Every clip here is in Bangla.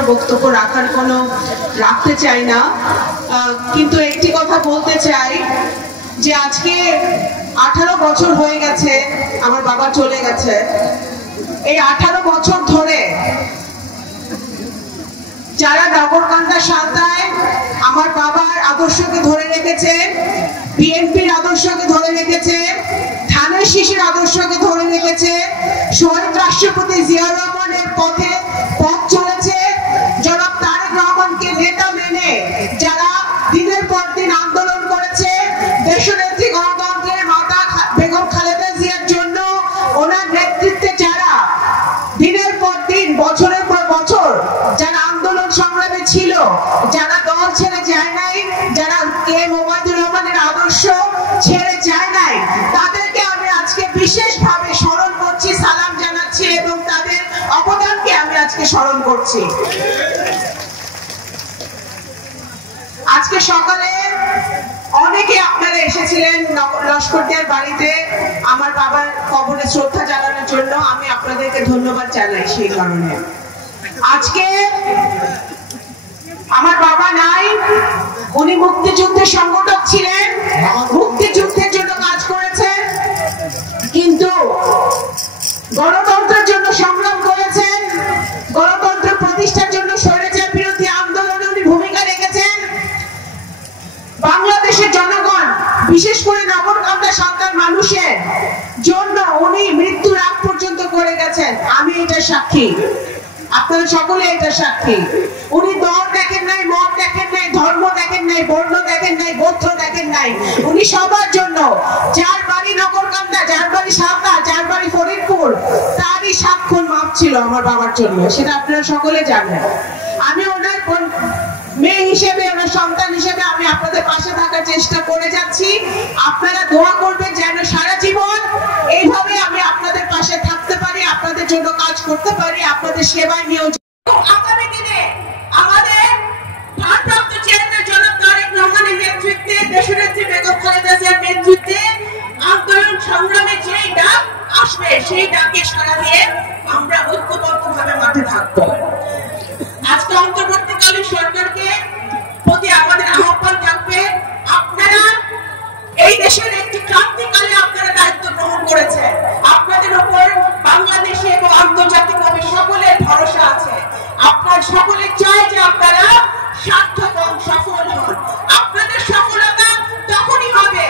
আমার বক্তব্য রাখতে চাই না, কিন্তু একটি কথা বলতে চাই যে আজকে 18 বছর হয়ে গেছে আমার বাবা চলে গেছে। এই 18 বছর ধরে যারা নগরকান্দা সালতায় আমার বাবার আদর্শকে ধরে রেখেছে, বিএনপির আদর্শকে ধরে রেখেছে, ধানের শীষের আদর্শকে ধরে রেখেছে, শহীদ রাষ্ট্রপতি জিয়াউর রহমানের পথে পথ চলেছে, জনাব তারেক রহমানকে নেতা মেনে যারা দিনের পর দিন আন্দোলন করেছে দেশনেত্রী গণতন্ত্রের মাতা বেগম খালেদা জিয়ার জন্য, ওনার নেতৃত্বে যারা দিনের পর দিন বছরের পর বছর যারা আন্দোলন সংগ্রামে ছিল, যারা দল ছেড়ে যায় নাই, যারা এম ওবায়দুর রহমানের আদর্শ ছেড়ে যায় নাই, তাদেরকে আমি আজকে বিশেষভাবে স্মরণ করছি, সালাম জানাচ্ছি এবং তাদের অবদানকে আমি আজকে স্মরণ করছি। আজকে সকালে অনেকে আপনারা এসেছিলেন লস্করদিয়ার বাড়িতে আমার বাবার কবরে শ্রদ্ধা জানানোর জন্য, আমি আপনাদেরকে ধন্যবাদ জানাই। সেই কারণে আজকে আমার বাবা নাই, উনি মুক্তিযুদ্ধের সংগঠক ছিলেন, মুক্তিযুদ্ধের জন্য কাজ করেছেন, কিন্তু গণতন্ত্রের জন্য সংগ্রাম করেছেন, গণতন্ত্র প্রতিষ্ঠার জন্য স্বৈরাচার বিরোধী আন্দোলনে উনি ভূমিকা রেখেছেন। বাংলাদেশের জনগণ, বিশেষ করে নগরকান্দা সালতার মানুষের জন্য উনি মৃত্যুর আগ পর্যন্ত করে গেছেন। আমি এটা সাক্ষী, আপনারা সকলে এটা সাক্ষী। উনি দল দেখেন নাই, মত দেখেন নাই, ধর্ম দেখেন নাই, বর্ণ দেখেন নাই, গোত্র দেখেন নাই, উনি সবার জন্য, যার বাড়ি নগরকান্দা, যার বাড়ি সালতা, যার বাড়ি ফরিদপুর, তারই স্বাক্ষর মাপ ছিল আমার বাবার জন্য, সেটা আপনারা সকলে জানেন। আমি ওনার মেয়ে হিসেবে, ওনার সন্তান হিসেবে আমি আপনাদের পাশে থাকার চেষ্টা করে যাচ্ছি। আপনারা দোয়া করবেন যেন সারা জীবন এইভাবে আমি আপনাদের পাশে থাকতে পারি, আপনাদের জন্য কাজ করতে পারি, আপনাদের সেবায় নিয়োজিত। আগামী দিনে আমাদের ভারপ্রাপ্ত চেয়ারম্যান জনাব তারেক রহমানের নেতৃত্বে, দেশনেত্রী বেগম খালেদা জিয়ার নেতৃত্বে আন্দোলন সংগ্রামে যেই ডাক আসবে, সেই ডাকে সাড়া দিয়ে আমরা ঐক্যবদ্ধভাবে মাঠে থাকবো। আজকে অন্তর্বর্তীকালীন সরকারকে প্রতি আমাদের আহ্বান থাকবে, আপনারা এই দেশের একটি ক্রান্তিকালে আপনারা দায়িত্ব গ্রহণ করেছেন, আপনাদের উপর বাংলাদেশে এবং আন্তর্জাতিকভাবে সকলের ভরসা আছে। আপনার সকলে চায় যে আপনারা সার্থক এবং সফল হন। আপনাদের সফলতা তখনই হবে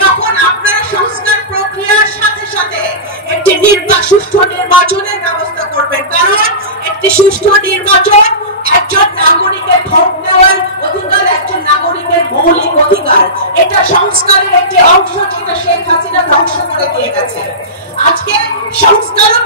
যখন আপনারা সংস্কার প্রক্রিয়ার সাথে সাথে একটি সুষ্ঠু নির্বাচনের ব্যবস্থা করবেন, কারণ একটি সুষ্ঠু নির্বাচন একজন নাগরিকের ভোট দেওয়ার অধিকার, একজন নাগরিকের মৌলিক অধিকার। এটা সংস্কারের একটি অংশ যেটা শেখ হাসিনা ধ্বংস করে দিয়ে গেছে। আজকে সংস্কারও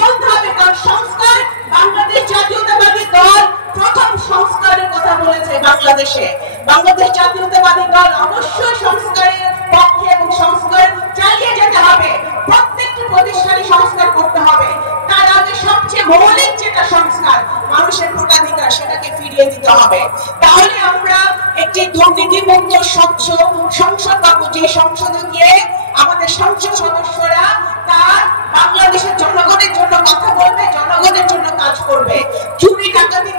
চলতে হবে, কারণ সংস্কার, বাংলাদেশ জাতীয়তাবাদী দল প্রথম সংস্কারের কথা বলেছে বাংলাদেশে। বাংলাদেশ জাতীয়তাবাদী দল অবশ্যই সংস্কারের পক্ষে এবং সংস্কার চালিয়ে যেতে হবে, প্রত্যেকটি প্রতিষ্ঠানে সংস্কার করতে হবে। তার আগে সবচেয়ে মৌলিক যেটা সংস্কার, মানুষের ভোটাধিকার, সেটাকে ফিরিয়ে দিতে হবে। তাহলে আমরা একটি দুর্নীতিমুক্ত স্বচ্ছ সংসদ পাবো, যে সংসদে গিয়ে আমাদের সংসদ সদস্যরা তার বাংলাদেশের জনগণের জন্য কথা বলবে, জনগণের জন্য কাজ করবে। চুরি ডাকাতি